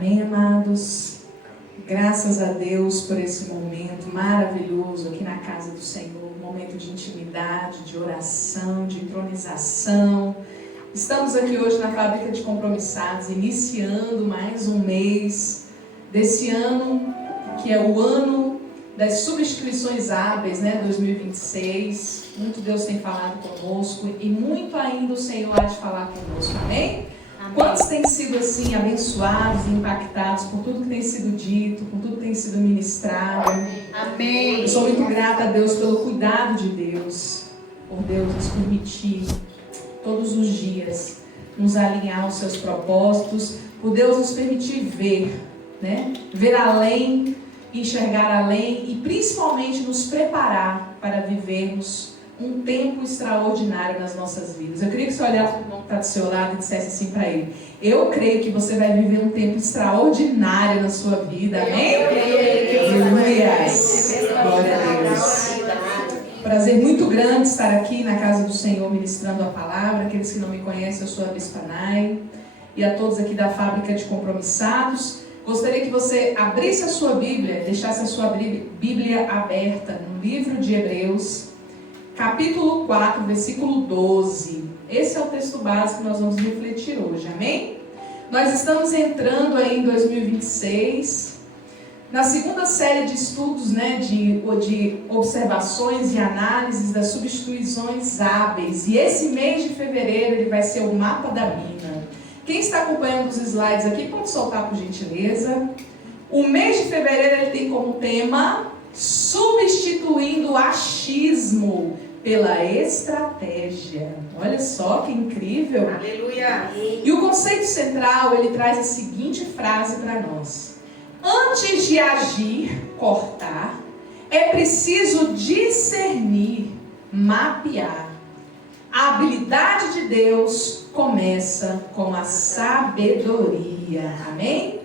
Amém, amados? Graças a Deus por esse momento maravilhoso aqui na casa do Senhor, um momento de intimidade, de oração, de entronização. Estamos aqui hoje na Fábrica de Compromissados, iniciando mais um mês desse ano, que é o ano das substituições hábeis, 2026. Muito Deus tem falado conosco e muito ainda o Senhor há de falar conosco, amém? Amém. Quantos têm sido assim abençoados e impactados por tudo que tem sido dito, por tudo que tem sido ministrado? Amém. Eu sou muito grata a Deus pelo cuidado de Deus, por Deus nos permitir todos os dias nos alinhar aos seus propósitos, por Deus nos permitir ver, ver além, enxergar além e principalmente nos preparar para vivermos um tempo extraordinário nas nossas vidas. Eu queria que você olhasse para o irmão que está do seu lado e dissesse assim para ele: eu creio que você vai viver um tempo extraordinário na sua vida, amém? Aleluia! Glória a Deus. Prazer muito grande estar aqui na casa do Senhor ministrando a palavra. Aqueles que não me conhecem, eu sou a Bispa Nai, e a todos aqui da Fábrica de Compromissados. Gostaria que você abrisse a sua Bíblia, deixasse a sua Bíblia aberta no livro de Hebreus, capítulo 4, versículo 12. Esse é o texto básico que nós vamos refletir hoje, amém? Nós estamos entrando aí em 2026, na segunda série de estudos, de observações e análises das substituições hábeis. E esse mês de fevereiro ele vai ser o mapa da mina. Quem está acompanhando os slides aqui, pode soltar por gentileza. O mês de fevereiro ele tem como tema substituindo o achismo pela estratégia. Olha só que incrível. Aleluia. E o conceito central, ele traz a seguinte frase para nós: antes de agir, cortar, é preciso discernir, mapear. A habilidade de Deus começa com a sabedoria. Amém?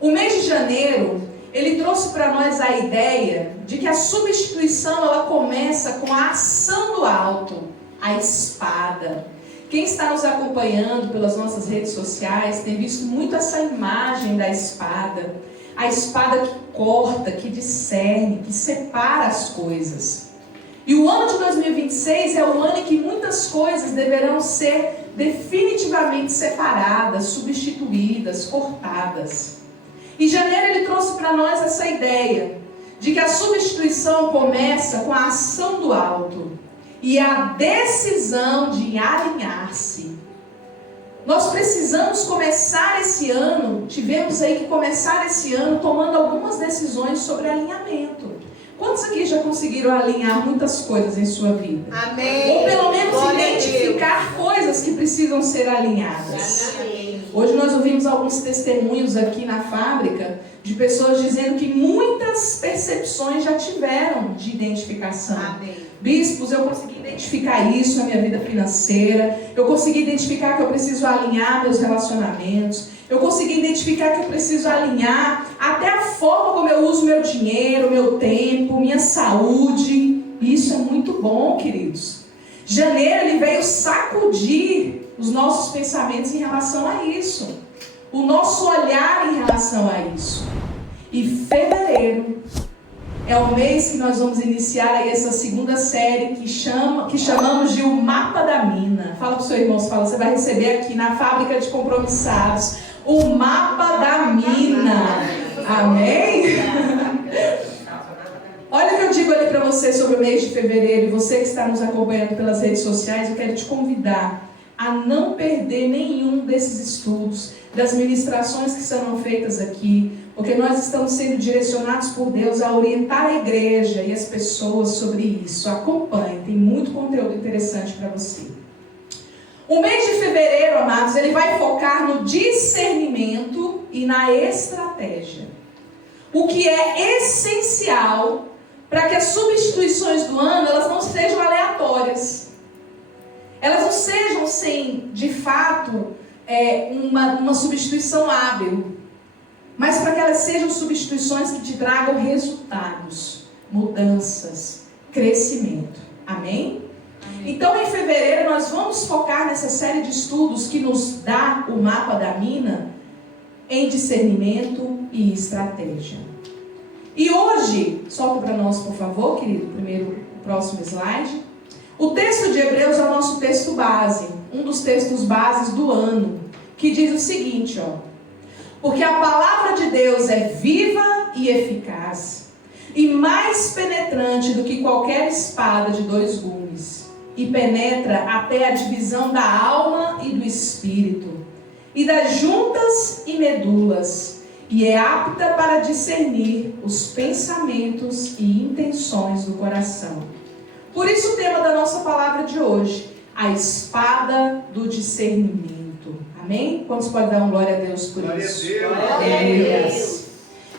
O mês de janeiro ele trouxe para nós a ideia de que a substituição ela começa com a ação do alto, a espada. Quem está nos acompanhando pelas nossas redes sociais tem visto muito essa imagem da espada. A espada que corta, que discerne, que separa as coisas. E o ano de 2026 é o ano em que muitas coisas deverão ser definitivamente separadas, substituídas, cortadas. Em janeiro ele trouxe para nós essa ideia de que a substituição começa com a ação do alto e a decisão de alinhar-se. Nós precisamos começar esse ano, tivemos aí que começar esse ano tomando algumas decisões sobre alinhamento. Quantos aqui já conseguiram alinhar muitas coisas em sua vida? Amém. Ou pelo menos identificar coisas que precisam ser alinhadas. Amém. Hoje nós ouvimos alguns testemunhos aqui na fábrica de pessoas dizendo que muitas percepções já tiveram de identificação. Amém. Bispos, eu consegui identificar isso na minha vida financeira, eu consegui identificar que eu preciso alinhar meus relacionamentos, eu consegui identificar que eu preciso alinhar até a forma como eu uso meu dinheiro, meu tempo, minha saúde. Isso é muito bom, queridos. Janeiro ele veio sacudir os nossos pensamentos em relação a isso, o nosso olhar em relação a isso. E fevereiro é o mês que nós vamos iniciar aí essa segunda série que chamamos de O Mapa da Mina. Fala para o seu irmão, você vai receber aqui na Fábrica de Compromissados o Mapa da Mina. Amém? Olha o que eu digo ali para você sobre o mês de fevereiro, e você que está nos acompanhando pelas redes sociais, eu quero te convidar a não perder nenhum desses estudos, das ministrações que serão feitas aqui, porque nós estamos sendo direcionados por Deus a orientar a igreja e as pessoas sobre isso. Acompanhe, tem muito conteúdo interessante para você. O mês de fevereiro, amados, ele vai focar no discernimento e na estratégia. O que é essencial para que as substituições do ano elas não sejam aleatórias. Elas não sejam sem, de fato, uma substituição hábil. Mas para que elas sejam substituições que te tragam resultados, mudanças, crescimento. Amém? Amém? Então, em fevereiro, nós vamos focar nessa série de estudos que nos dá o mapa da mina, em discernimento e estratégia. E hoje, solta para nós, por favor, querido, o próximo slide. O texto de Hebreus é o nosso texto base, um dos textos bases do ano, que diz o seguinte, porque a palavra de Deus é viva e eficaz, e mais penetrante do que qualquer espada de 2 gumes, e penetra até a divisão da alma e do espírito, e das juntas e medulas, e é apta para discernir os pensamentos e intenções do coração. Por isso o tema da nossa palavra de hoje, a espada do discernimento. Amém? Quantos podem dar um glória a Deus por isso? Glória a Deus.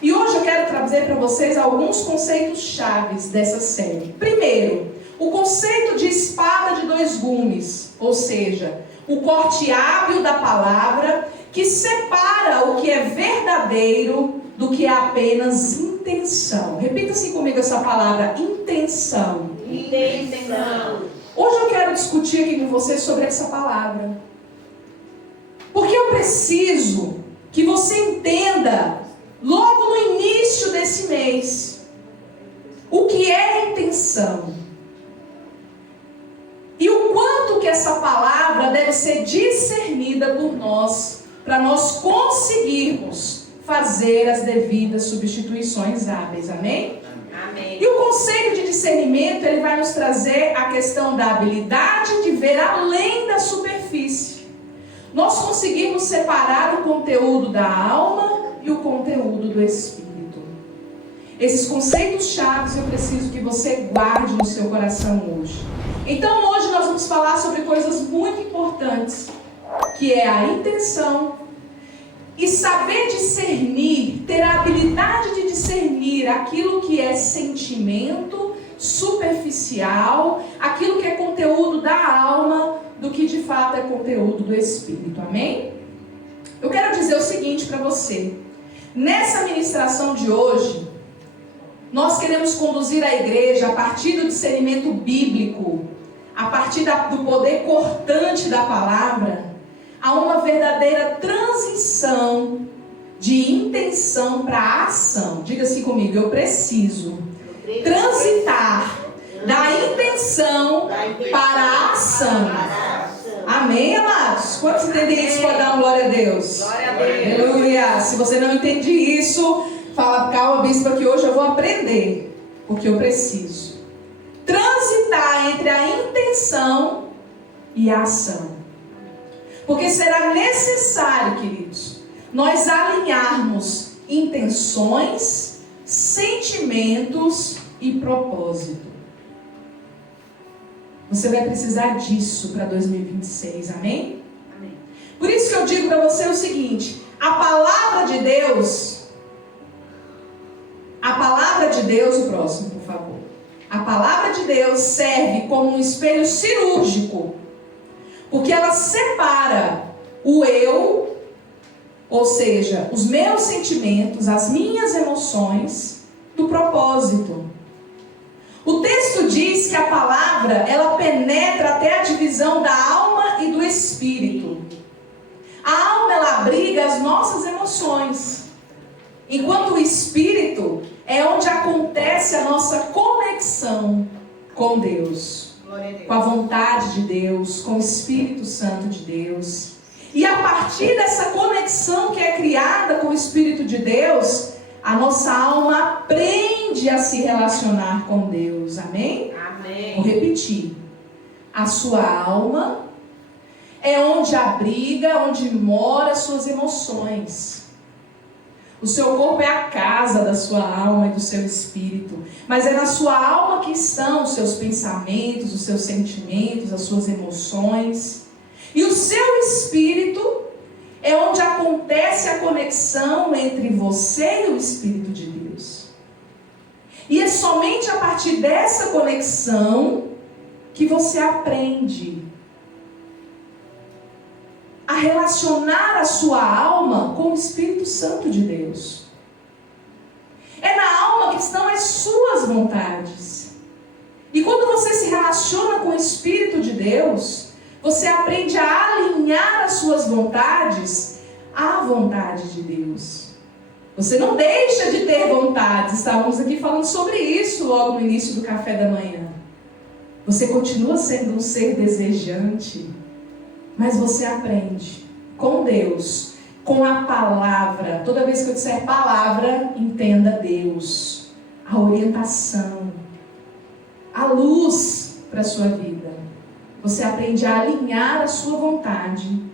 E hoje eu quero trazer para vocês alguns conceitos chaves dessa série. Primeiro, o conceito de espada de 2 gumes, ou seja, o corte hábil da palavra que separa o que é verdadeiro do que é apenas intenção. Repita assim comigo essa palavra, intenção. Intenção. Hoje eu quero discutir aqui com vocês sobre essa palavra. Porque eu preciso que você entenda, logo no início desse mês, o que é intenção. E o quanto que essa palavra deve ser discernida por nós, para nós conseguirmos fazer as devidas substituições hábeis. Amém? Amém. E o conceito de discernimento, ele vai nos trazer a questão da habilidade de ver além da superfície. Nós conseguimos separar o conteúdo da alma e o conteúdo do espírito. Esses conceitos chaves eu preciso que você guarde no seu coração hoje. Então hoje nós vamos falar sobre coisas muito importantes, que é a intenção e saber discernir, ter a habilidade de discernir aquilo que é sentimento superficial, aquilo que é conteúdo da alma, do que de fato é conteúdo do espírito. Amém? Eu quero dizer o seguinte para você. Nessa ministração de hoje, nós queremos conduzir a igreja a partir do discernimento bíblico, a partir do poder cortante da palavra, a uma verdadeira transição de intenção para ação. Diga assim comigo, eu preciso transitar da intenção para a ação. Amém, amados? Quantos entendem isso? Pode dar uma glória a Deus. Glória a Deus. Aleluia. Se você não entende isso, fala, calma, bispa, que hoje eu vou aprender, porque eu preciso transitar entre a intenção e a ação. Porque será necessário, queridos, nós alinharmos intenções, sentimentos e propósito. Você vai precisar disso para 2026, amém? Amém. Por isso que eu digo para você o seguinte, a palavra de Deus, o próximo, por favor. A palavra de Deus serve como um espelho cirúrgico, porque ela separa o eu, ou seja, os meus sentimentos, as minhas emoções, do propósito. O texto diz que a palavra, ela penetra até a divisão da alma e do espírito. A alma, ela abriga as nossas emoções, enquanto o espírito é onde acontece a nossa conexão com Deus, com a vontade de Deus, com o Espírito Santo de Deus. E a partir dessa conexão que é criada com o Espírito de Deus, a nossa alma aprende a se relacionar com Deus. Amém? Amém. Vou repetir. A sua alma é onde abriga, onde mora as suas emoções. O seu corpo é a casa da sua alma e do seu espírito. Mas é na sua alma que estão os seus pensamentos, os seus sentimentos, as suas emoções. E o seu espírito é onde acontece a conexão entre você e o Espírito de Deus. E é somente a partir dessa conexão que você aprende a relacionar a sua alma com o Espírito Santo de Deus. É na alma que estão as suas vontades. E quando você se relaciona com o Espírito de Deus, você aprende a alinhar as suas vontades à vontade de Deus. Você não deixa de ter vontade. Estávamos aqui falando sobre isso logo no início do café da manhã. Você continua sendo um ser desejante, mas você aprende com Deus, com a palavra. Toda vez que eu disser palavra, entenda Deus, a orientação, a luz para a sua vida. Você aprende a alinhar a sua vontade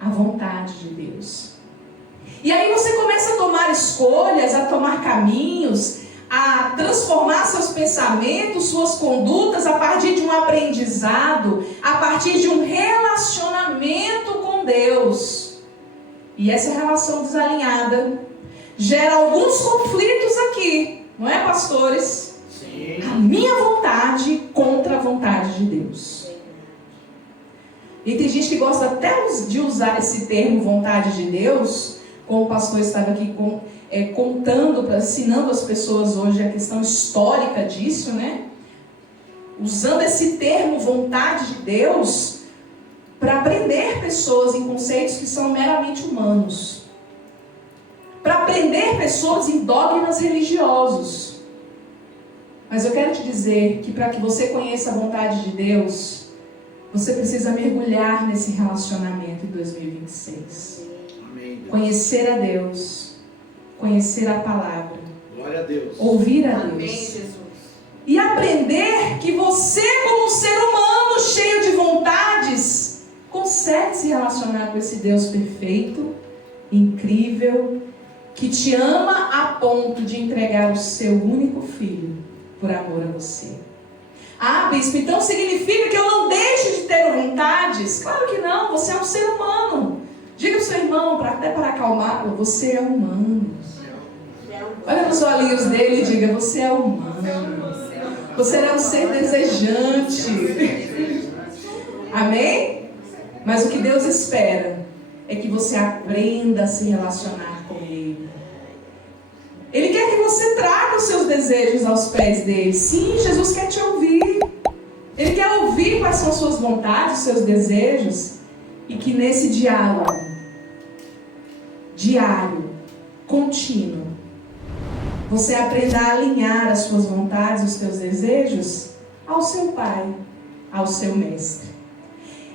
à vontade de Deus. E aí você começa a tomar escolhas, a tomar caminhos, a transformar seus pensamentos, suas condutas a partir de um aprendizado, a partir de um relacionamento com Deus. E essa relação desalinhada gera alguns conflitos aqui, não é, pastores? Sim. A minha vontade contra a vontade de Deus. E tem gente que gosta até de usar esse termo vontade de Deus, como o pastor estava aqui contando, ensinando as pessoas hoje a questão histórica disso, né? Usando esse termo vontade de Deus para prender pessoas em conceitos que são meramente humanos. Para prender pessoas em dogmas religiosos. Mas eu quero te dizer que para que você conheça a vontade de Deus, você precisa mergulhar nesse relacionamento em 2026. Amém, Deus. Conhecer a Deus, conhecer a palavra, Glória a Deus. ouvir a Amém, Deus Jesus. e aprender que você, como um ser humano cheio de vontades, consegue se relacionar com esse Deus perfeito, incrível, que te ama a ponto de entregar o seu único filho por amor a você. Ah, bispo, então significa que eu não deixo de ter vontades? Claro que não, você é um ser humano. Diga para o seu irmão, até para acalmá-lo, você é humano. Olha nos olhinhos dele e diga, você é humano. Você é um ser desejante. Amém? Mas o que Deus espera é que você aprenda a se relacionar com Ele. Ele quer que você traga os seus desejos aos pés dele. Sim, Jesus quer te ouvir. Ele quer ouvir quais são as suas vontades, os seus desejos. E que nesse diálogo, diário, contínuo, você aprenda a alinhar as suas vontades, os seus desejos ao seu Pai, ao seu Mestre.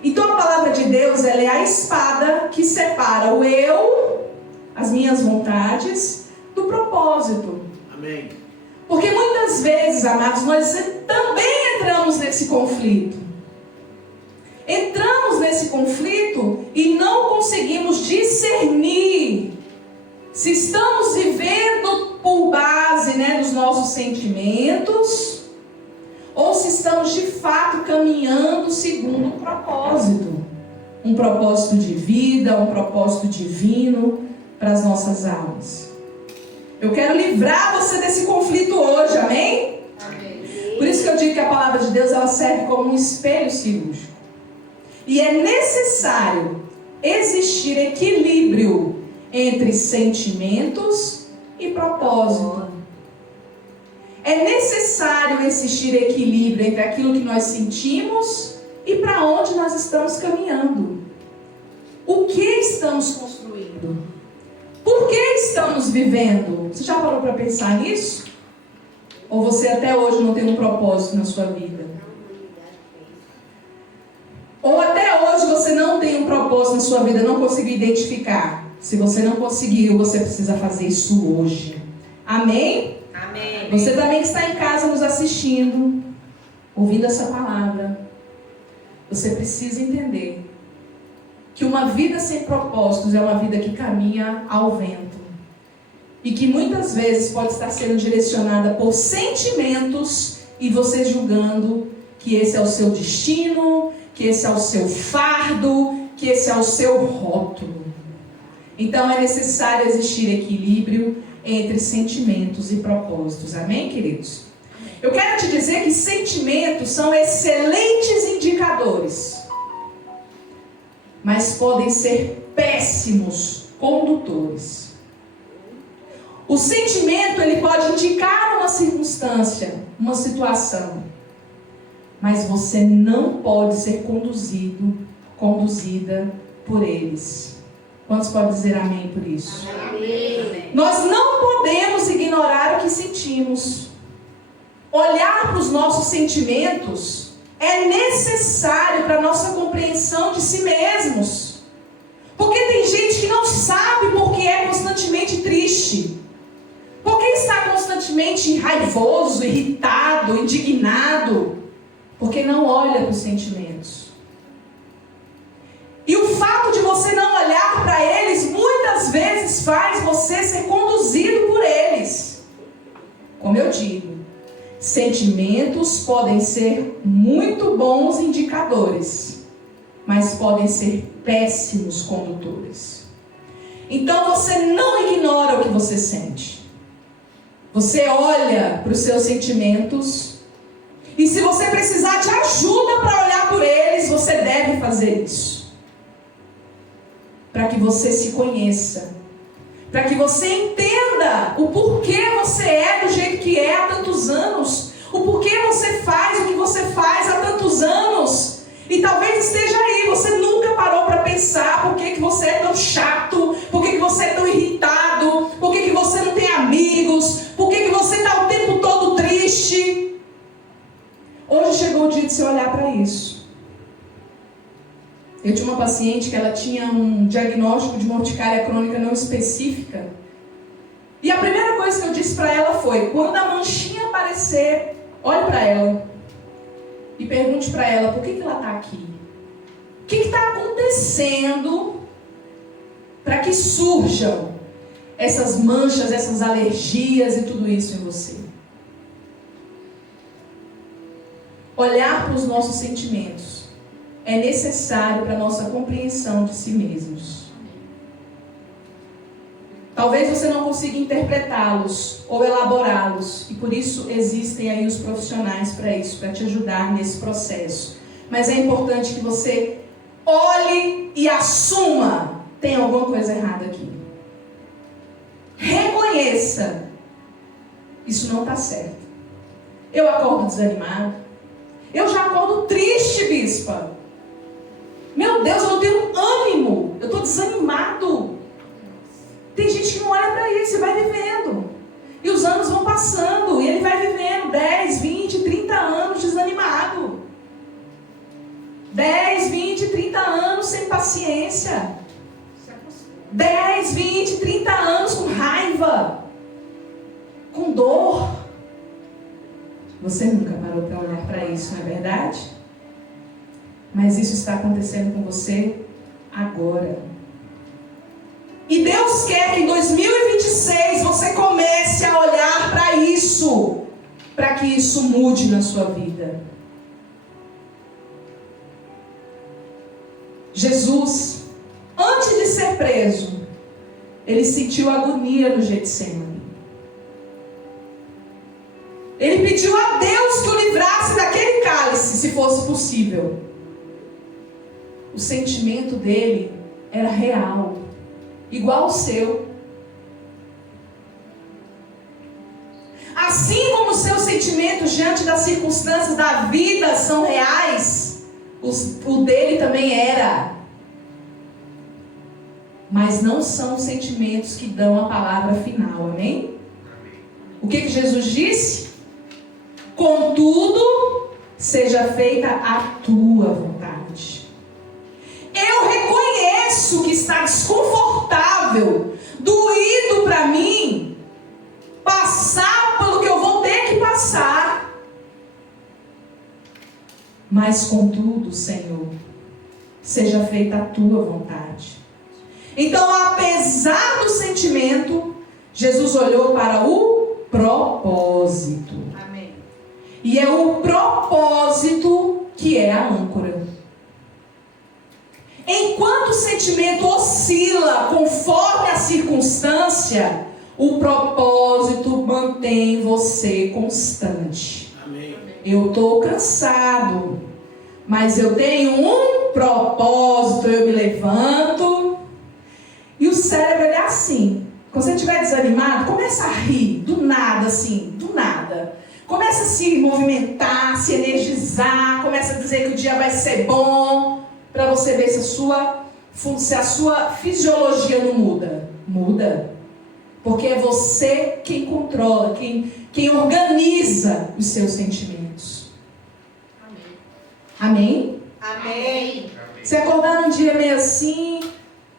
Então a palavra de Deus, ela é a espada que separa o eu, as minhas vontades, do propósito. Amém. Porque muitas vezes, amados, nós também entramos nesse conflito. Entramos nesse conflito e não conseguimos discernir se estamos vivendo por base, dos nossos sentimentos ou se estamos de fato caminhando segundo um propósito de vida, um propósito divino para as nossas almas. Eu quero livrar você desse conflito hoje, amém? Amém. Por isso que eu digo que a palavra de Deus, ela serve como um espelho cirúrgico. E é necessário existir equilíbrio entre sentimentos e propósito. É necessário existir equilíbrio entre aquilo que nós sentimos e para onde nós estamos caminhando. O que estamos construindo? Por que estamos vivendo? Você já parou para pensar nisso? Ou você até hoje não tem um propósito na sua vida? Ou até hoje você não tem um propósito na sua vida, não conseguiu identificar? Se você não conseguiu, você precisa fazer isso hoje. Amém? Amém. Você também que está em casa nos assistindo, ouvindo essa palavra, você precisa entender que uma vida sem propósitos é uma vida que caminha ao vento. E que muitas vezes pode estar sendo direcionada por sentimentos e você julgando que esse é o seu destino, que esse é o seu fardo, que esse é o seu rótulo. Então é necessário existir equilíbrio entre sentimentos e propósitos. Amém, queridos? Eu quero te dizer que sentimentos são excelentes indicadores, mas podem ser péssimos condutores. O sentimento, ele pode indicar uma circunstância, uma situação, mas você não pode ser conduzida por eles. Quantos podem dizer amém por isso? Amém. Nós não podemos ignorar o que sentimos. Olhar para os nossos sentimentos é necessário para a nossa compreensão de si mesmos. Porque tem gente que não sabe por que é constantemente triste. Por que está constantemente raivoso, irritado, indignado? Porque não olha para os sentimentos. E o fato de você não olhar para eles, muitas vezes faz você ser conduzido por eles. Como eu digo, sentimentos podem ser muito bons indicadores, mas podem ser péssimos condutores. Então você não ignora o que você sente. Você olha para os seus sentimentos, e se você precisar de ajuda para olhar por eles, você deve fazer isso. Para que você se conheça, para que você entenda o porquê você é do jeito que é há tantos anos, o porquê você faz o que você faz há tantos anos, e talvez esteja aí, você nunca parou para pensar por que você é tão chato, por que você é tão irritado, por que você não tem amigos, por que você está o tempo todo triste. Hoje chegou o dia de você olhar para isso. Eu tinha uma paciente que ela tinha um diagnóstico de uma urticária crônica não específica. E a primeira coisa que eu disse para ela foi: quando a manchinha aparecer, olhe para ela e pergunte para ela por que ela está aqui. O que está acontecendo para que surjam essas manchas, essas alergias e tudo isso em você? Olhar para os nossos sentimentos é necessário para a nossa compreensão de si mesmos. Talvez você não consiga interpretá-los ou elaborá-los, e por isso existem aí os profissionais para isso, para te ajudar nesse processo. Mas é importante que você olhe e assuma: tem alguma coisa errada aqui. Reconheça: isso não está certo. Eu acordo desanimado. Eu já acordo triste, bispa. Meu Deus, eu não tenho ânimo. Eu estou desanimado. Tem gente que não olha para isso e vai vivendo. E os anos vão passando. E ele vai vivendo 10, 20, 30 anos desanimado. 10, 20, 30 anos sem paciência. 10, 20, 30 anos com raiva. Com dor. Você nunca parou para olhar para isso, não é verdade? Mas isso está acontecendo com você agora. E Deus quer que em 2026 você comece a olhar para isso, para que isso mude na sua vida. Jesus, antes de ser preso, ele sentiu agonia no Getsemane. Ele pediu a Deus que o livrasse daquele cálice, se fosse possível. O sentimento dele era real, igual ao seu. Assim como os seus sentimentos diante das circunstâncias da vida são reais, o dele também era. Mas não são os sentimentos que dão a palavra final, amém? O que Jesus disse? Contudo, seja feita a tua vontade. Eu reconheço que está desconfortável, doído para mim, passar pelo que eu vou ter que passar. Mas contudo, Senhor, seja feita a tua vontade. Então, apesar do sentimento, Jesus olhou para o propósito. Amém. E é o propósito que é a âncora. Enquanto o sentimento oscila conforme a circunstância, o propósito mantém você constante. Amém. Eu estou cansado, mas eu tenho um propósito, eu me levanto. E o cérebro é assim. Quando você estiver desanimado, começa a rir, do nada assim, do nada. Começa a se movimentar, se energizar, começa a dizer que o dia vai ser bom, para você ver se a sua se a sua fisiologia não muda, muda. Porque é você quem controla, quem organiza os seus sentimentos. Amém? Amém. Você acordar num dia meio assim,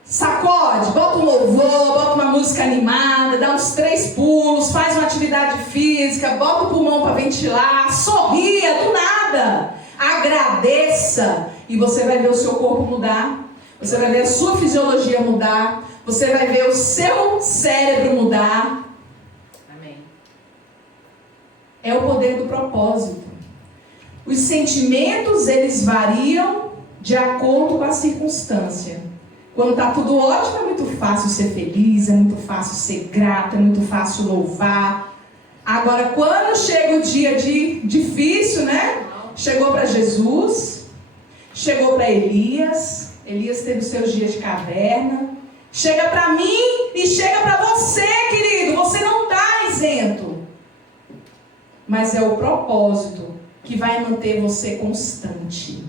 sacode, bota um louvor, bota uma música animada, dá uns 3 pulos, faz uma atividade física, bota o pulmão para ventilar, sorria do nada, agradeça e você vai ver o seu corpo mudar, você vai ver a sua fisiologia mudar, você vai ver o seu cérebro mudar. Amém. É o poder do propósito. Os sentimentos, eles variam de acordo com a circunstância. Quando está tudo ótimo, é muito fácil ser feliz, é muito fácil ser grato, é muito fácil louvar. Agora, quando chega o dia difícil, né? Chegou para Jesus, chegou para Elias teve os seus dias de caverna. Chega para mim e chega para você, querido. Você não está isento. Mas é o propósito que vai manter você constante.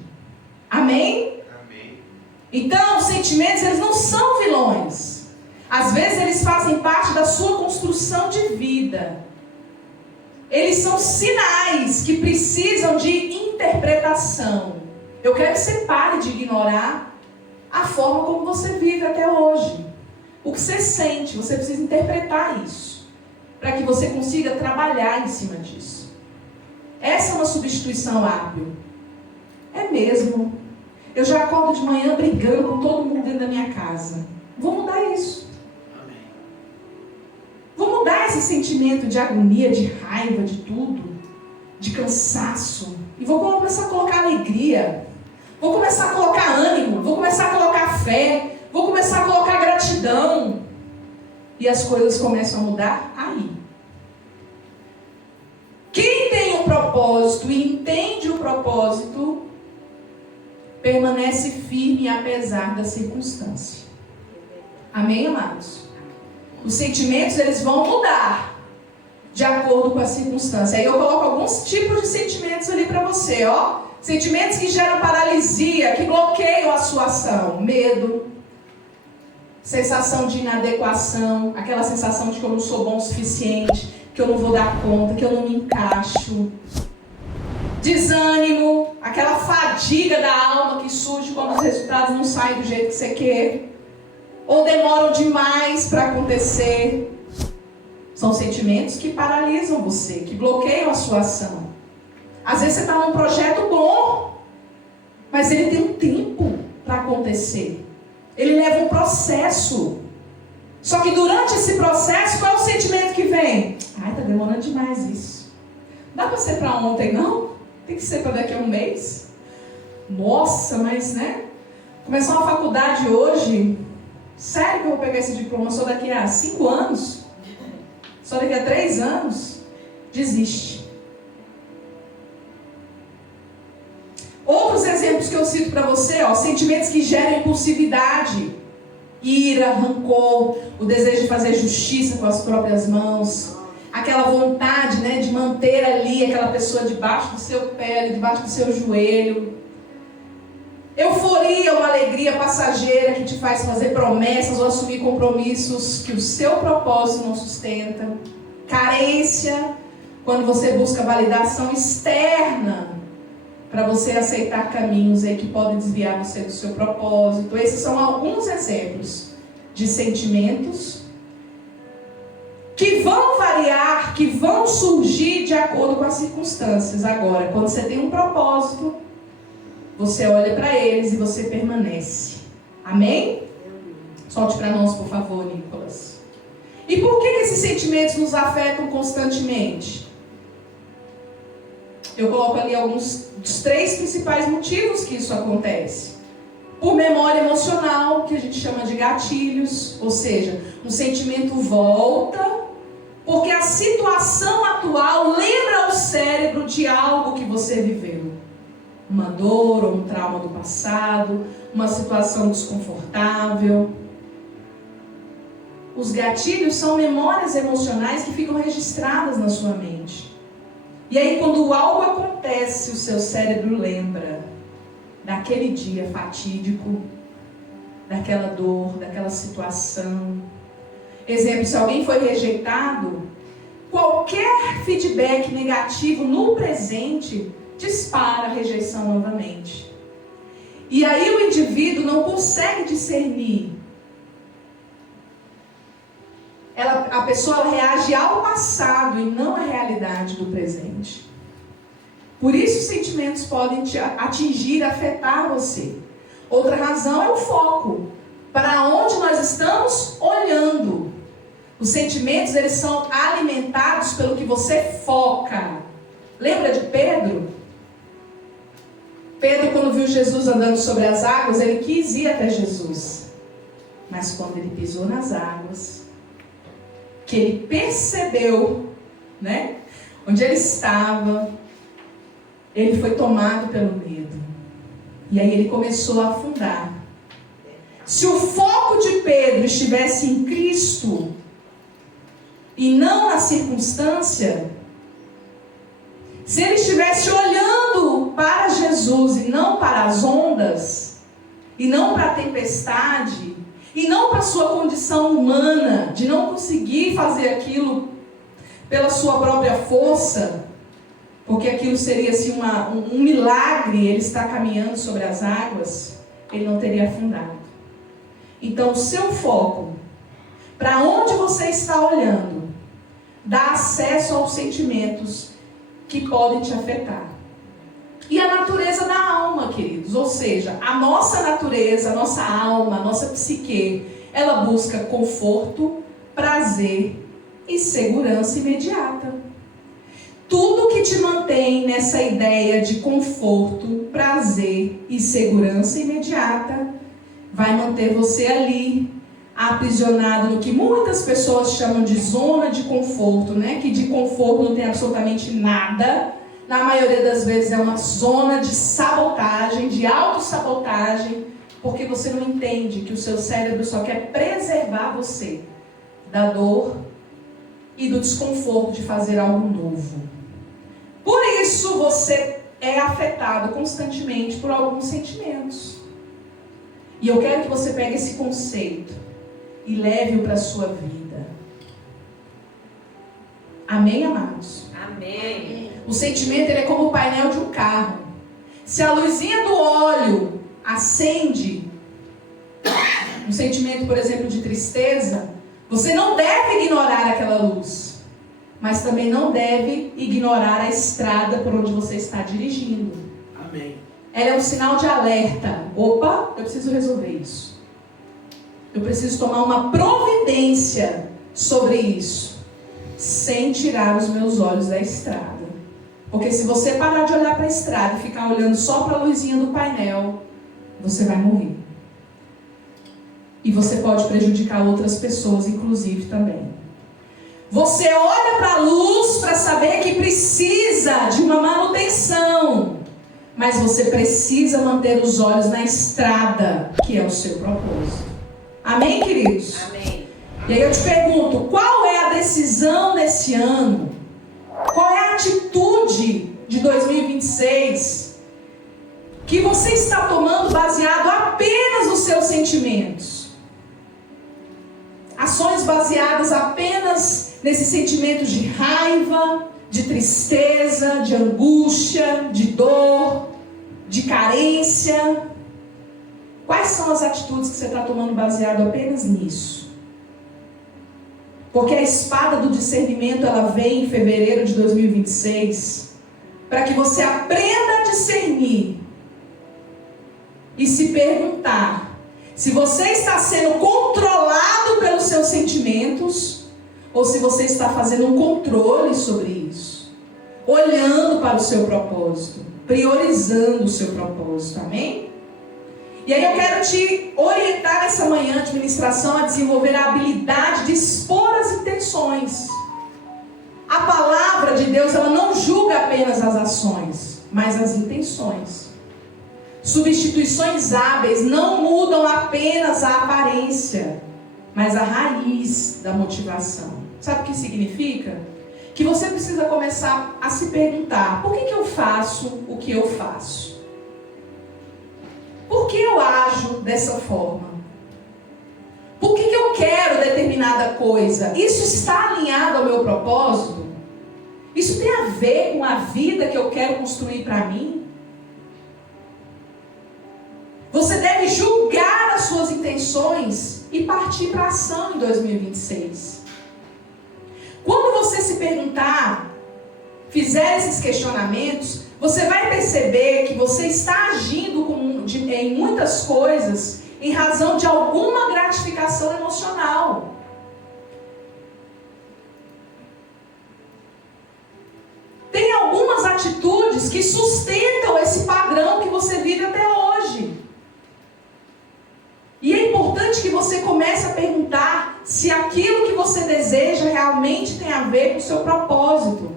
Amém? Amém. Então, os sentimentos, eles não são vilões. Às vezes, eles fazem parte da sua construção de vida. Eles são sinais que precisam de interpretação. Eu quero que você pare de ignorar a forma como você vive até hoje. O que você sente, você precisa interpretar isso, para que você consiga trabalhar em cima disso. Essa é uma substituição hábil. É mesmo. Eu já acordo de manhã brigando com todo mundo dentro da minha casa. Vou mudar isso. Amém. Vou mudar esse sentimento de agonia, de raiva, de tudo, de cansaço. E vou começar a colocar alegria. Vou começar a colocar ânimo. Vou começar a colocar fé. Vou começar a colocar gratidão. E as coisas começam a mudar aí. Quem tem um propósito e entende o propósito, permanece firme apesar da circunstância. Amém, amados? Os sentimentos, eles vão mudar de acordo com a circunstância. Aí eu coloco alguns tipos de sentimentos ali para você, ó. Sentimentos que geram paralisia, que bloqueiam a sua ação. Medo, sensação de inadequação, aquela sensação de que eu não sou bom o suficiente, que eu não vou dar conta, que eu não me encaixo. Desânimo, aquela fadiga da alma que surge quando os resultados não saem do jeito que você quer, ou demoram demais para acontecer. São sentimentos que paralisam você, que bloqueiam a sua ação. Às vezes você está num projeto bom, mas ele tem um tempo para acontecer. Ele leva um processo. Só que durante esse processo, qual é o sentimento que vem? Ai, está demorando demais isso. Não dá para ser para ontem, não? Tem que ser para daqui a um mês. Nossa, mas né? Começar uma faculdade hoje, sério que eu vou pegar esse diploma só daqui a 5 anos? Só daqui a 3 anos? Desiste. Outros exemplos que eu cito para você, ó, sentimentos que geram impulsividade, ira, rancor, o desejo de fazer justiça com as próprias mãos, aquela vontade, né, de manter ali aquela pessoa debaixo do seu pé, debaixo do seu joelho. Euforia, uma alegria passageira que te faz fazer promessas ou assumir compromissos que o seu propósito não sustenta. Carência, quando você busca validação externa para você aceitar caminhos aí que podem desviar você do seu propósito. Esses são alguns exemplos de sentimentos que vão variar, que vão surgir de acordo com as circunstâncias. Agora, quando você tem um propósito, você olha para eles e você permanece. Amém? Solte para nós, por favor, Nicolas. E por que esses sentimentos nos afetam constantemente? Eu coloco ali alguns dos 3 principais motivos que isso acontece. Por memória emocional, que a gente chama de gatilhos, ou seja, um sentimento volta porque a situação atual lembra ao cérebro de algo que você viveu. Uma dor ou um trauma do passado, uma situação desconfortável. Os gatilhos são memórias emocionais que ficam registradas na sua mente. E aí, quando algo acontece, o seu cérebro lembra daquele dia fatídico, daquela dor, daquela situação. Exemplo, se alguém foi rejeitado, qualquer feedback negativo no presente dispara a rejeição novamente. E aí o indivíduo não consegue discernir. A pessoa reage ao passado e não à realidade do presente. Por isso os sentimentos podem te atingir, afetar você. Outra razão é o foco. Para onde nós estamos olhando. Os sentimentos, eles são alimentados pelo que você foca. Lembra de Pedro? Pedro, quando viu Jesus andando sobre as águas, ele quis ir até Jesus. Mas quando ele pisou nas águas, que ele percebeu, né, onde ele estava, ele foi tomado pelo medo. E aí ele começou a afundar. Se o foco de Pedro estivesse em Cristo e não na circunstância, se ele estivesse olhando para Jesus e não para as ondas, e não para a tempestade, e não para a sua condição humana, de não conseguir fazer aquilo pela sua própria força, porque aquilo seria assim um milagre, ele está caminhando sobre as águas, ele não teria afundado. Então o seu foco, para onde você está olhando, dá acesso aos sentimentos que podem te afetar. E a natureza da alma, queridos, ou seja, a nossa natureza, a nossa alma, a nossa psique, ela busca conforto, prazer e segurança imediata. Tudo que te mantém nessa ideia de conforto, prazer e segurança imediata vai manter você ali, aprisionado no que muitas pessoas chamam de zona de conforto, né? Que de conforto não tem absolutamente nada. Na maioria das vezes é uma zona de sabotagem, de autossabotagem, porque você não entende que o seu cérebro só quer preservar você da dor e do desconforto de fazer algo novo. Por isso você é afetado constantemente por alguns sentimentos. E eu quero que você pegue esse conceito e leve-o para a sua vida. Amém, amados? Amém. O sentimento, ele é como o painel de um carro. Se a luzinha do óleo acende, um sentimento, por exemplo, de tristeza, você não deve ignorar aquela luz, mas também não deve ignorar a estrada por onde você está dirigindo. Amém. Ela é um sinal de alerta. Opa, eu preciso resolver isso. Eu preciso tomar uma providência sobre isso, sem tirar os meus olhos da estrada. Porque se você parar de olhar para a estrada e ficar olhando só para a luzinha do painel, você vai morrer. E você pode prejudicar outras pessoas, inclusive, também. Você olha para a luz para saber que precisa de uma manutenção, mas você precisa manter os olhos na estrada, que é o seu propósito. Amém, queridos? Amém. E aí eu te pergunto, qual é a decisão desse ano? Qual é a atitude de 2026 que você está tomando baseado apenas nos seus sentimentos? Ações baseadas apenas nesses sentimentos de raiva, de tristeza, de angústia, de dor, de carência. Quais são as atitudes que você está tomando baseado apenas nisso? Porque a espada do discernimento, ela vem em fevereiro de 2026 para que você aprenda a discernir e se perguntar se você está sendo controlado pelos seus sentimentos ou se você está fazendo um controle sobre isso, olhando para o seu propósito, priorizando o seu propósito. Amém? E aí eu quero te orientar nessa manhã de ministração a desenvolver a habilidade de expor as intenções. A palavra de Deus, ela não julga apenas as ações, mas as intenções. Substituições hábeis não mudam apenas a aparência, mas a raiz da motivação. Sabe o que significa? Que você precisa começar a se perguntar: por que eu faço o que eu faço? Por que eu ajo dessa forma? quero determinada coisa, isso está alinhado ao meu propósito? Isso tem a ver com a vida que eu quero construir para mim? Você deve julgar as suas intenções e partir para a ação em 2026. Quando você se perguntar, fizer esses questionamentos, você vai perceber que você está agindo em muitas coisas em razão de alguma gratificação emocional. Tem algumas atitudes que sustentam esse padrão que você vive até hoje. E é importante que você comece a perguntar se aquilo que você deseja realmente tem a ver com o seu propósito.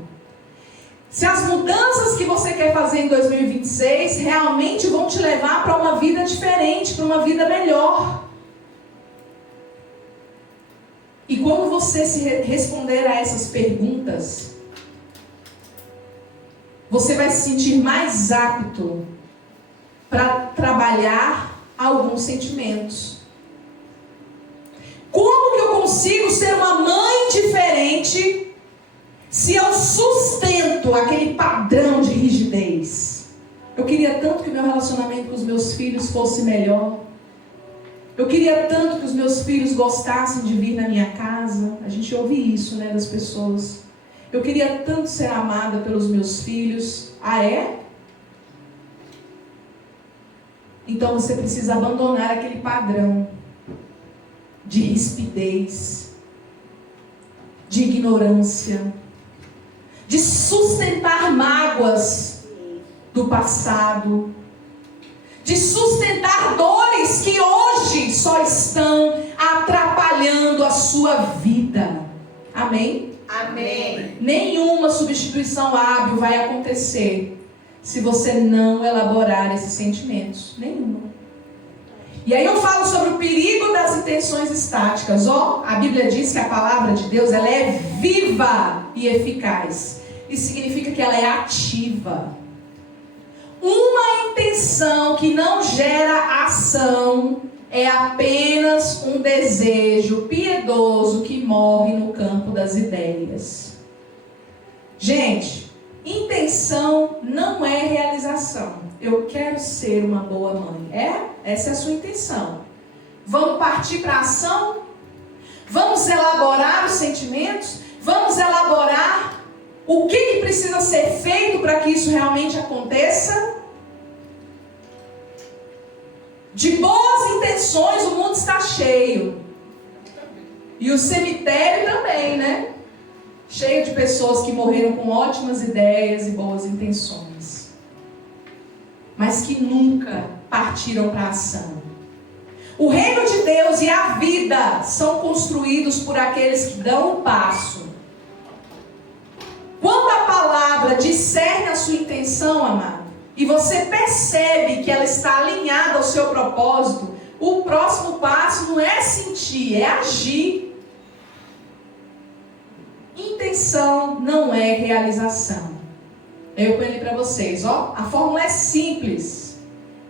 Se as mudanças que você quer fazer em 2026 realmente vão te levar para uma vida diferente, para uma vida melhor. E quando você se responder a essas perguntas, você vai se sentir mais apto para trabalhar alguns sentimentos. Como que eu consigo ser uma mãe diferente se eu sustento aquele padrão de rigidez? Eu queria tanto que o meu relacionamento com os meus filhos fosse melhor. Eu queria tanto que os meus filhos gostassem de vir na minha casa. A gente ouve isso, né, das pessoas. Eu queria tanto ser amada pelos meus filhos. Ah, é? Então você precisa abandonar aquele padrão de rispidez, de ignorância, de sustentar mágoas do passado, de sustentar dores que hoje só estão atrapalhando a sua vida. Amém? Amém. Nenhuma substituição hábil vai acontecer se você não elaborar esses sentimentos. Nenhuma. E aí eu falo sobre o perigo das intenções estáticas. A Bíblia diz que a palavra de Deus, ela é viva e eficaz. Isso significa que ela é ativa. Uma intenção que não gera ação é apenas um desejo piedoso que morre no campo das ideias. Gente, intenção não é realização. Eu quero ser uma boa mãe. Essa é a sua intenção. Vamos partir para a ação? Vamos elaborar os sentimentos? Vamos elaborar o que precisa ser feito para que isso realmente aconteça? De boas intenções o mundo está cheio. E o cemitério também, né? Cheio de pessoas que morreram com ótimas ideias e boas intenções, mas que nunca partiram para a ação. O reino de Deus e a vida são construídos por aqueles que dão um passo. Quando a palavra discerne a sua intenção, amado, e você percebe que ela está alinhada ao seu propósito, o próximo passo não é sentir, é agir. Intenção não é realização. Eu ponho ali para vocês, a fórmula é simples.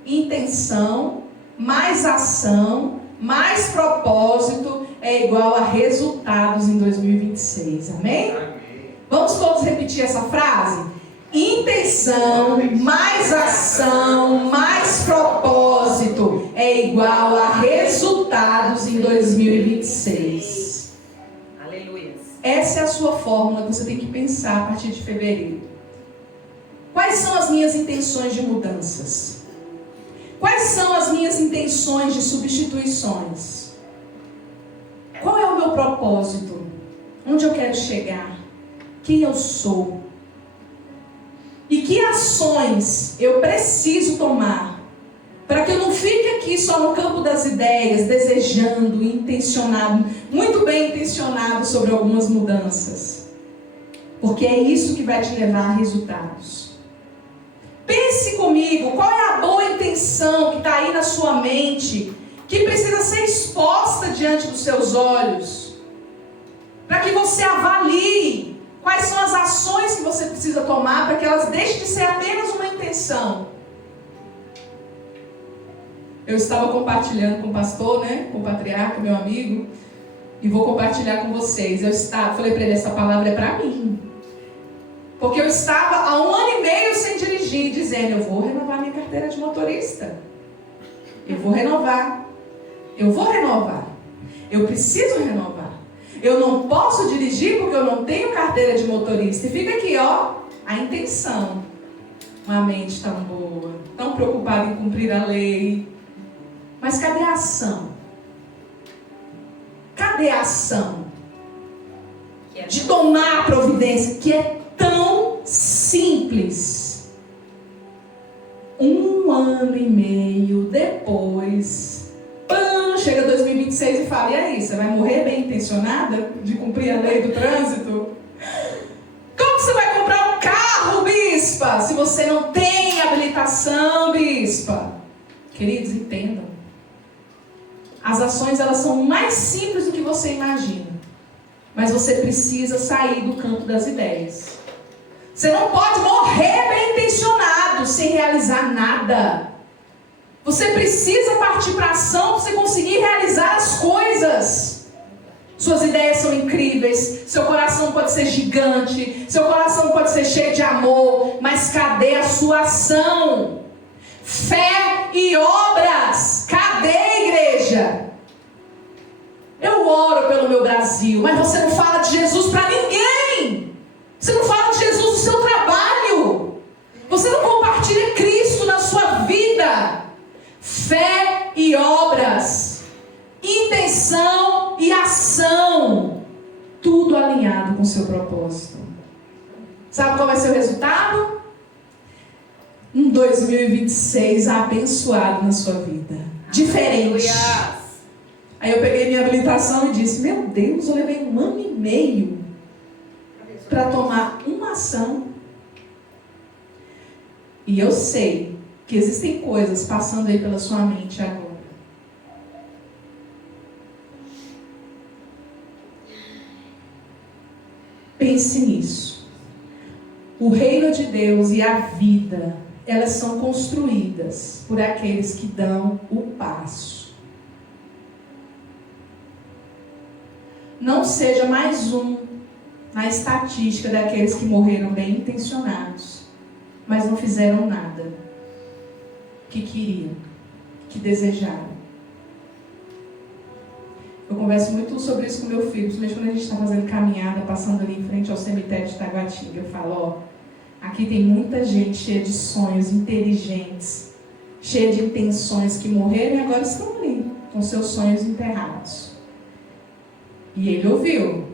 Intenção mais ação mais propósito é igual a resultados em 2026. Amém? Vamos todos repetir essa frase? Intenção mais ação mais propósito é igual a resultados em 2026. Aleluia. Essa é a sua fórmula que você tem que pensar a partir de fevereiro. Quais são as minhas intenções de mudanças? Quais são as minhas intenções de substituições? Qual é o meu propósito? Onde eu quero chegar? Quem eu sou? E que ações eu preciso tomar para que eu não fique aqui só no campo das ideias, desejando, intencionado, muito bem intencionado sobre algumas mudanças? Porque é isso que vai te levar a resultados. Pense comigo, qual é a boa intenção que está aí na sua mente, que precisa ser exposta diante dos seus olhos, para que você avalie quais são as ações que você precisa tomar para que elas deixem de ser apenas uma intenção. Eu estava compartilhando com o pastor, com o patriarca, meu amigo, E vou compartilhar com vocês. Falei para ele, essa palavra é para mim. Porque eu estava há 1 ano e meio sem dirigir, dizendo, eu vou renovar minha carteira de motorista. Eu vou renovar. Eu preciso renovar. Eu não posso dirigir porque eu não tenho carteira de motorista. E fica aqui, ó, a intenção. Uma mente tão boa, tão preocupada em cumprir a lei. Mas cadê a ação? Cadê a ação? De tomar a providência, que é tão simples. 1 ano e meio depois, chega 2026 e fala, e aí, você vai morrer bem intencionada de cumprir a lei do trânsito? Como você vai comprar um carro, bispa, se você não tem habilitação, bispa? Queridos, entendam. As ações, elas são mais simples do que você imagina. Mas você precisa sair do campo das ideias. Você não pode morrer bem intencionado, sem realizar nada. Você precisa partir para a ação para você conseguir realizar as coisas. Suas ideias são incríveis, seu coração pode ser gigante, seu coração pode ser cheio de amor, mas cadê a sua ação? Fé e obras, cadê, igreja? Eu oro pelo meu Brasil, mas você não fala de Jesus para ninguém. Você não fala de Jesus no seu trabalho. Você não compartilha Cristo na sua vida. Fé e obras, intenção e ação, tudo alinhado com o seu propósito. Sabe qual vai ser o resultado? Um 2026 abençoado na sua vida. Diferente. Aleluia. Aí eu peguei minha habilitação e disse, meu Deus, eu levei 1 ano e meio para tomar uma ação. E eu sei que existem coisas passando aí pela sua mente agora. Pense nisso. O reino de Deus e a vida, elas são construídas por aqueles que dão o passo. Não seja mais um na estatística daqueles que morreram bem intencionados, mas não fizeram nada que queriam, que desejaram. Eu converso muito sobre isso com meu filho, principalmente quando a gente está fazendo caminhada, passando ali em frente ao cemitério de Taguatinga. Eu falo, ó, aqui tem muita gente cheia de sonhos, inteligentes, cheia de intenções, que morreram e agora estão ali, com seus sonhos enterrados. E ele ouviu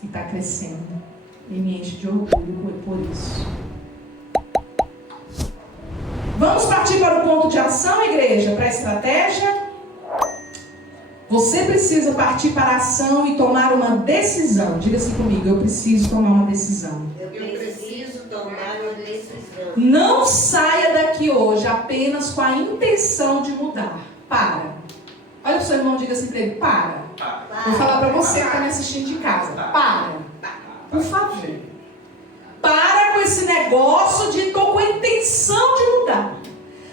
e está crescendo. E me enche de orgulho por isso. Vamos partir para o ponto de ação, igreja, para a estratégia? Você precisa partir para a ação e tomar uma decisão. Diga assim comigo, eu preciso tomar uma decisão. Eu preciso tomar uma decisão. Não saia daqui hoje apenas com a intenção de mudar. Para. Olha para o seu irmão e diga assim para ele, para. Vou falar para você que está me assistindo de casa. Para. Por favor. Para com esse negócio de estou com a intenção de mudar.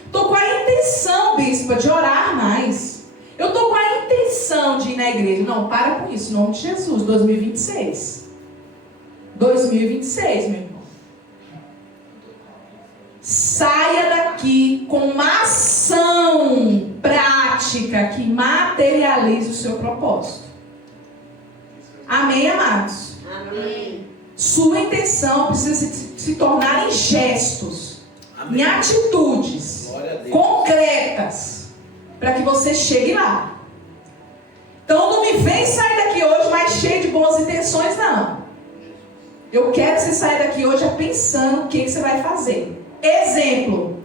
Estou com a intenção, bispa, de orar mais. Eu estou com a intenção de ir na igreja. Não, para com isso. Em nome de Jesus. 2026. 2026, meu irmão. Saia daqui com uma ação prática que materialize o seu propósito. Amém, amados? Amém. Sua intenção precisa se tornar em gestos, em atitudes concretas, para que você chegue lá. Então não me vem sair daqui hoje mais cheio de boas intenções, não. Eu quero que você saia daqui hoje pensando o que você vai fazer. Exemplo,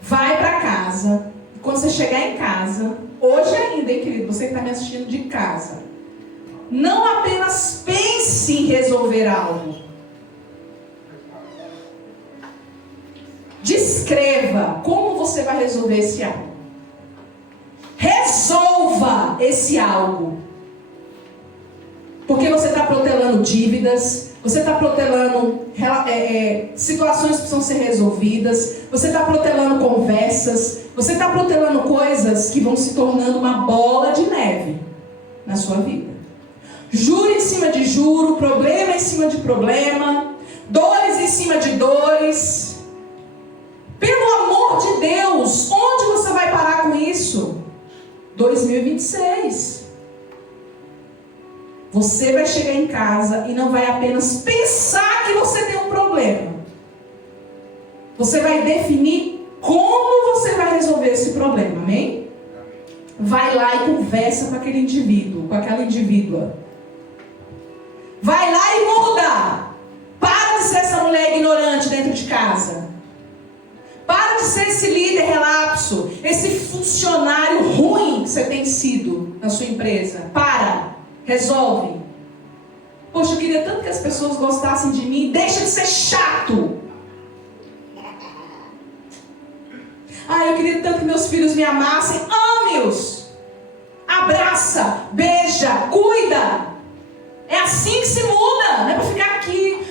vai para casa. Quando você chegar em casa, hoje ainda, hein, querido, você que está me assistindo de casa, não apenas pense em resolver algo. Descreva como você vai resolver esse algo. Resolva esse algo. Porque você está protelando dívidas, você está protelando situações que precisam ser resolvidas, você está protelando conversas, você está protelando coisas que vão se tornando uma bola de neve na sua vida. Juro em cima de juro, problema em cima de problema, dores em cima de dores. Pelo amor de Deus, onde você vai parar com isso? 2026. Você vai chegar em casa e não vai apenas pensar que você tem um problema. Você vai definir como você vai resolver esse problema, amém? Vai lá e conversa com aquele indivíduo, com aquela indivídua. Vai lá e muda. Para de ser essa mulher ignorante dentro de casa. Para de ser esse líder relapso, esse funcionário ruim que você tem sido na sua empresa. Para, resolve. Poxa, eu queria tanto que as pessoas gostassem de mim. Deixa de ser chato. Eu queria tanto que meus filhos me amassem. Ame-os. Abraça, beija, cuida. É assim que se muda. Não é para ficar aqui,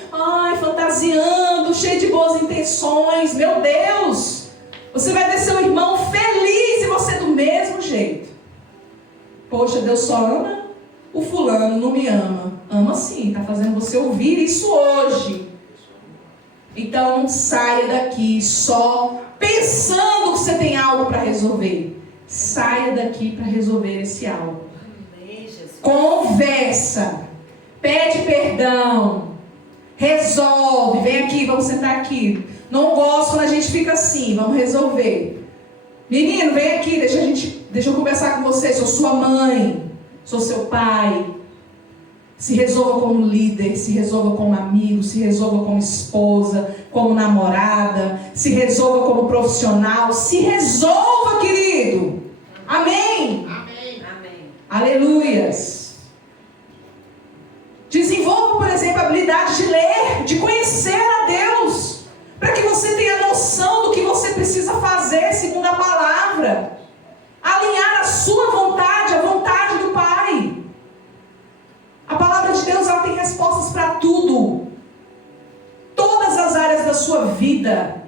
fantasiando, cheio de boas intenções. Meu Deus. Você vai ter seu irmão feliz e você do mesmo jeito. Poxa, Deus só ama o fulano, não me ama. Ama sim, está fazendo você ouvir isso hoje. Então não saia daqui só pensando que você tem algo para resolver. Saia daqui para resolver esse algo. Conversa. Pede perdão. Resolve. Vem aqui, vamos sentar aqui. Não gosto quando a gente fica assim. Vamos resolver. Menino, vem aqui, deixa eu conversar com você. Sou sua mãe. Sou seu pai. Se resolva como líder, se resolva como amigo, se resolva como esposa, como namorada, se resolva como profissional, se resolva, querido. Amém? Amém. Amém. Aleluias. Desenvolva, por exemplo, a habilidade de ler, de conhecer a Deus, para que você tenha noção do que você precisa fazer segundo a palavra. Alinhar a sua vontade, a vontade do Pai. A palavra de Deus, ela tem respostas para tudo. Todas as áreas da sua vida.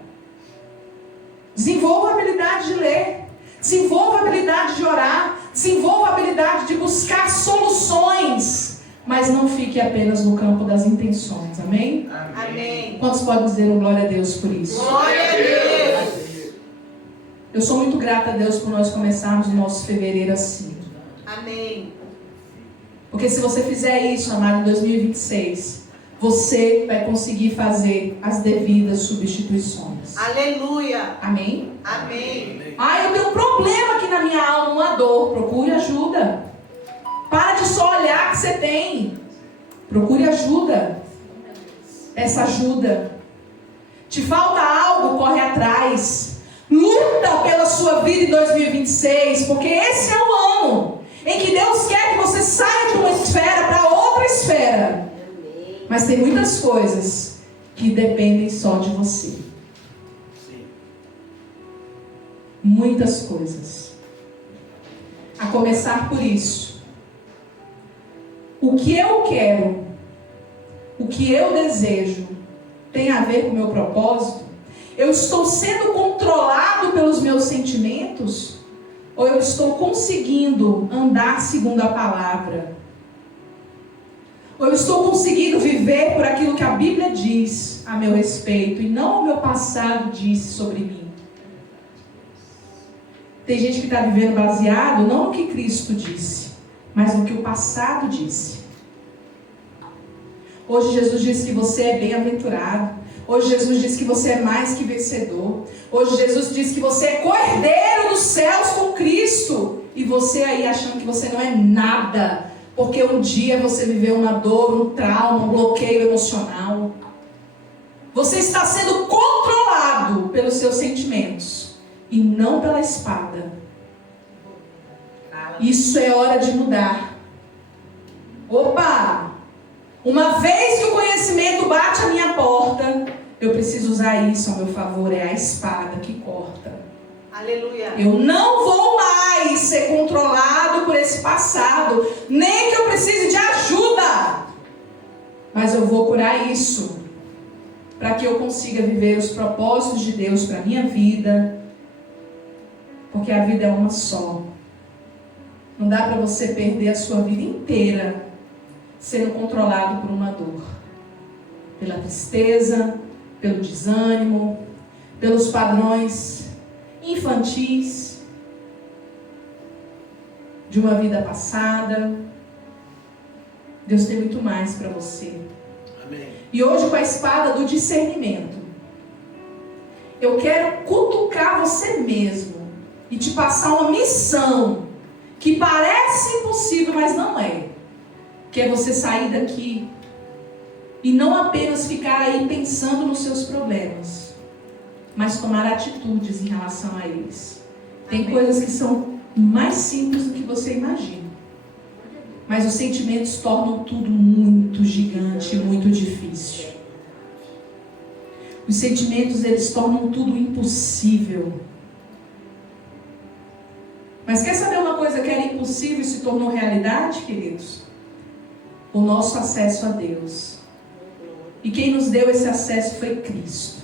Desenvolva a habilidade de ler. Desenvolva a habilidade de orar. Desenvolva a habilidade de buscar soluções. Mas não fique apenas no campo das intenções. Amém? Amém. Quantos podem dizer um glória a Deus por isso? Glória a Deus. Eu sou muito grata a Deus por nós começarmos o nosso fevereiro assim. Amém. Porque se você fizer isso, amado, em 2026, você vai conseguir fazer as devidas substituições. Aleluia. Amém? Amém. Eu tenho um problema aqui na minha alma, uma dor. Procure ajuda. Para de só olhar que você tem. Procure ajuda. Peça ajuda. Te falta algo, corre atrás. Luta pela sua vida em 2026, porque esse é o ano em que Deus quer que você saia de uma esfera para outra esfera. Mas tem muitas coisas que dependem só de você. Muitas coisas. A começar por isso. O que eu quero, o que eu desejo, tem a ver com o meu propósito? Eu estou sendo controlado pelos meus sentimentos? Ou eu estou conseguindo andar segundo a palavra? Ou eu estou conseguindo viver por aquilo que a Bíblia diz a meu respeito e não o meu passado disse sobre mim? Tem gente que está vivendo baseado não no que Cristo disse, mas no que o passado disse. Hoje Jesus disse que você é bem-aventurado. Hoje Jesus diz que você é mais que vencedor. Hoje Jesus diz que você é co-herdeiro dos céus com Cristo. E você aí achando que você não é nada, porque um dia você viveu uma dor, um trauma, um bloqueio emocional. Você está sendo controlado pelos seus sentimentos e não pela espada. Isso é hora de mudar. Opa! Uma vez que o conhecimento bate à minha porta, eu preciso usar isso a meu favor. É a espada que corta. Aleluia. Eu não vou mais ser controlado por esse passado, nem que eu precise de ajuda. Mas eu vou curar isso, para que eu consiga viver os propósitos de Deus para a minha vida. Porque a vida é uma só. Não dá para você perder a sua vida inteira sendo controlado por uma dor, pela tristeza, pelo desânimo, pelos padrões infantis de uma vida passada. Deus tem muito mais para você. Amém. E hoje, com a espada do discernimento, eu quero cutucar você mesmo e te passar uma missão que parece impossível, mas não é. Que é você sair daqui e não apenas ficar aí pensando nos seus problemas, mas tomar atitudes em relação a eles. Tem coisas que são mais simples do que você imagina, mas os sentimentos tornam tudo muito gigante, muito difícil. Os sentimentos, eles tornam tudo impossível. Mas quer saber uma coisa que era impossível e se tornou realidade, queridos? O nosso acesso a Deus. E quem nos deu esse acesso foi Cristo.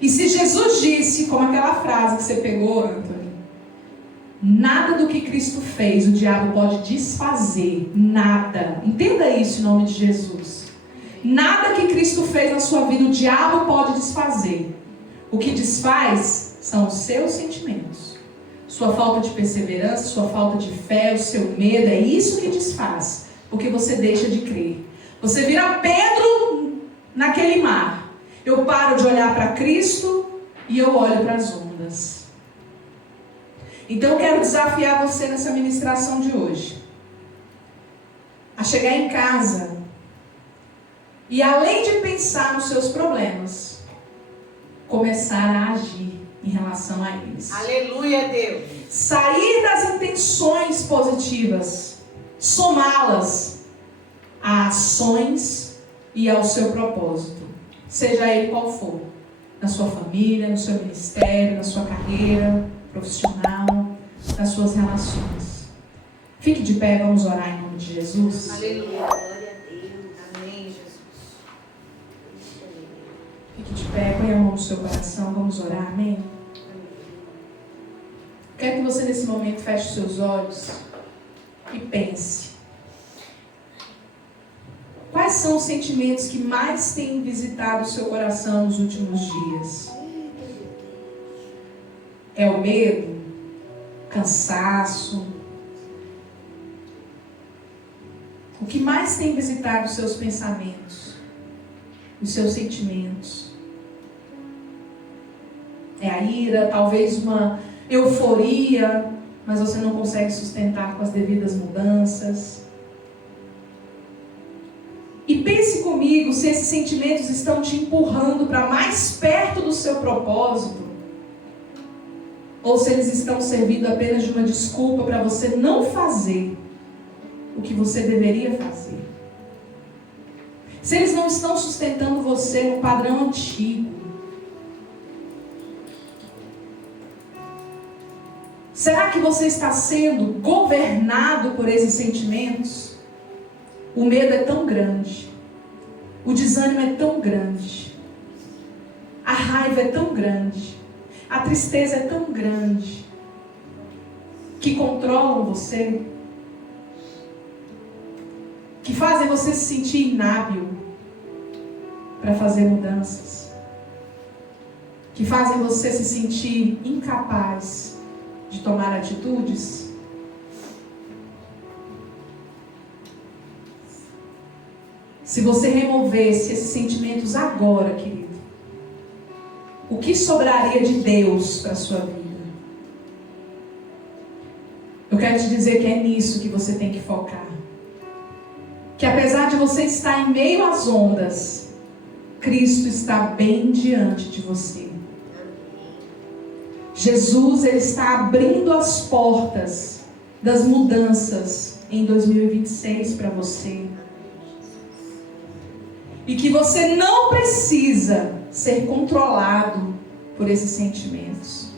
E se Jesus disse, como aquela frase que você pegou, Antônio, nada do que Cristo fez o diabo pode desfazer. Nada. Entenda isso em nome de Jesus. Nada que Cristo fez na sua vida o diabo pode desfazer. O que desfaz são os seus sentimentos. Sua falta de perseverança, sua falta de fé, o seu medo. É isso que desfaz. Porque você deixa de crer. Você vira Pedro naquele mar. Eu paro de olhar para Cristo e eu olho para as ondas. Então eu quero desafiar você nessa ministração de hoje a chegar em casa e, além de pensar nos seus problemas, começar a agir em relação a eles. Aleluia, Deus. Sair das intenções positivas, somá-las a ações e ao seu propósito, seja ele qual for, na sua família, no seu ministério, na sua carreira profissional, nas suas relações. Fique de pé, vamos orar em nome de Jesus. Aleluia. Glória a Deus. Amém, Jesus. Fique de pé, põe a mão no seu coração, vamos orar, amém? Quero que você nesse momento feche os seus olhos e pense. Quais são os sentimentos que mais têm visitado o seu coração nos últimos dias? É o medo? Cansaço? O que mais tem visitado os seus pensamentos? Os seus sentimentos? É a ira, talvez uma euforia, mas você não consegue sustentar com as devidas mudanças. E pense comigo se esses sentimentos estão te empurrando para mais perto do seu propósito, ou se eles estão servindo apenas de uma desculpa para você não fazer o que você deveria fazer. Se eles não estão sustentando você no padrão antigo. Será que você está sendo governado por esses sentimentos? O medo é tão grande, o desânimo é tão grande, a raiva é tão grande, a tristeza é tão grande, que controlam você, que fazem você se sentir inábil para fazer mudanças, que fazem você se sentir incapaz de tomar atitudes. Se você removesse esses sentimentos agora, querido, o que sobraria de Deus para a sua vida? Eu quero te dizer que é nisso que você tem que focar. Que apesar de você estar em meio às ondas, Cristo está bem diante de você. Jesus, Ele está abrindo as portas das mudanças em 2026 para você. E que você não precisa ser controlado por esses sentimentos.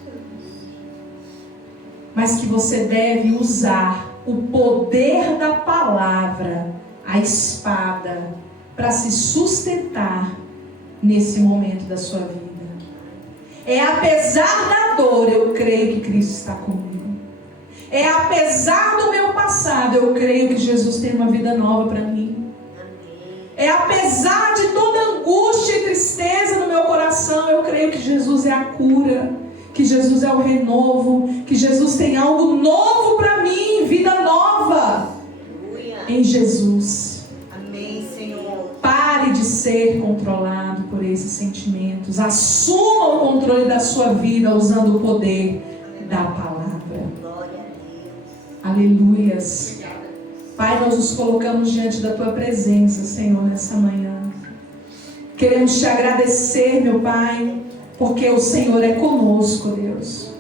Mas que você deve usar o poder da palavra, a espada, para se sustentar nesse momento da sua vida. É apesar da dor, eu creio que Cristo está comigo. É apesar do meu passado, eu creio que Jesus tem uma vida nova para mim. É apesar de toda angústia e tristeza no meu coração, eu creio que Jesus é a cura, que Jesus é o renovo, que Jesus tem algo novo para mim, vida nova em Jesus. Amém, Senhor. Pare de ser controlado por esses sentimentos. Assuma o controle da sua vida usando o poder da palavra. Aleluias. Pai, nós nos colocamos diante da Tua presença, Senhor, nessa manhã. Queremos Te agradecer, meu Pai, porque o Senhor é conosco, Deus.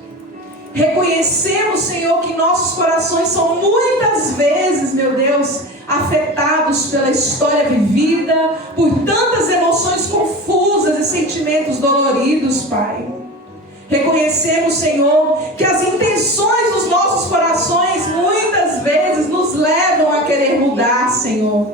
Reconhecemos, Senhor, que nossos corações são muitas vezes, meu Deus, afetados pela história vivida, por tantas emoções confusas e sentimentos doloridos, Pai. Reconhecemos, Senhor, que as intenções dos nossos corações muitas vezes nos levam a querer mudar, Senhor.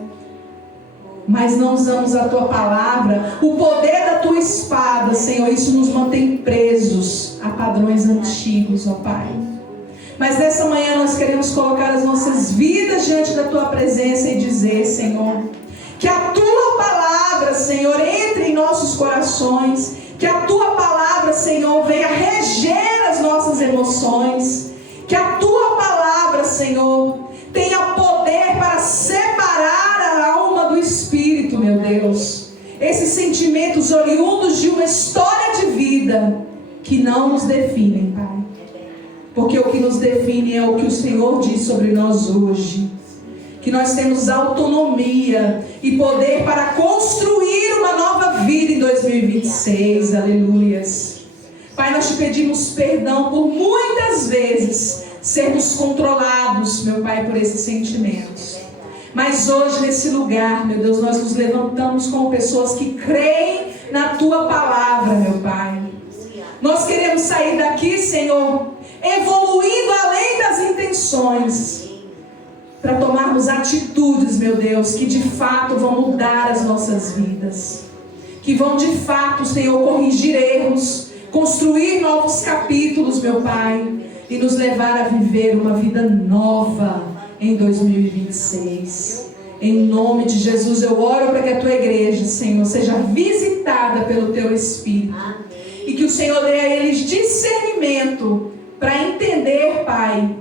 Mas não usamos a Tua palavra, o poder da Tua espada, Senhor. Isso nos mantém presos a padrões antigos, ó Pai. Mas nessa manhã nós queremos colocar as nossas vidas diante da Tua presença e dizer, Senhor, que a Tua palavra, Senhor, entre em nossos corações. Que a Tua palavra, Senhor, venha reger as nossas emoções. Que a Tua palavra, Senhor, tenha poder para separar a alma do espírito, meu Deus. Esses sentimentos oriundos de uma história de vida que não nos definem, Pai. Porque o que nos define é o que o Senhor diz sobre nós hoje. Que nós temos autonomia e poder para construir uma nova vida em 2026, aleluias. Pai, nós Te pedimos perdão por muitas vezes sermos controlados, meu Pai, por esses sentimentos. Mas hoje nesse lugar, meu Deus, nós nos levantamos como pessoas que creem na Tua palavra, meu Pai. Nós queremos sair daqui, Senhor, evoluindo além das intenções, para tomarmos atitudes, meu Deus, que de fato vão mudar as nossas vidas, que vão de fato, Senhor, corrigir erros, construir novos capítulos, meu Pai, e nos levar a viver uma vida nova em 2026. Em nome de Jesus eu oro para que a Tua igreja, Senhor, seja visitada pelo Teu Espírito. E que o Senhor dê a eles discernimento para entender, Pai,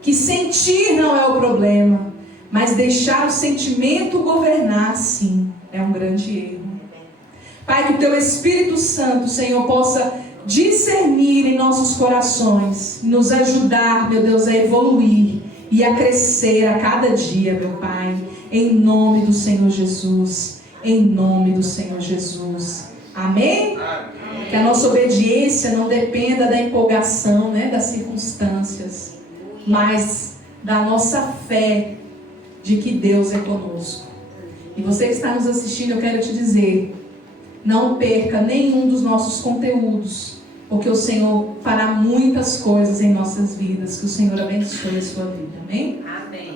que sentir não é o problema, mas deixar o sentimento governar, sim, é um grande erro. Pai, que o Teu Espírito Santo, Senhor, possa discernir em nossos corações, nos ajudar, meu Deus, a evoluir e a crescer a cada dia, meu Pai, em nome do Senhor Jesus, em nome do Senhor Jesus. Amém? Que a nossa obediência não dependa da empolgação, né, das circunstâncias, mas da nossa fé de que Deus é conosco. E você que está nos assistindo, eu quero te dizer, não perca nenhum dos nossos conteúdos, porque o Senhor fará muitas coisas em nossas vidas. Que o Senhor abençoe a sua vida. Amém? Amém.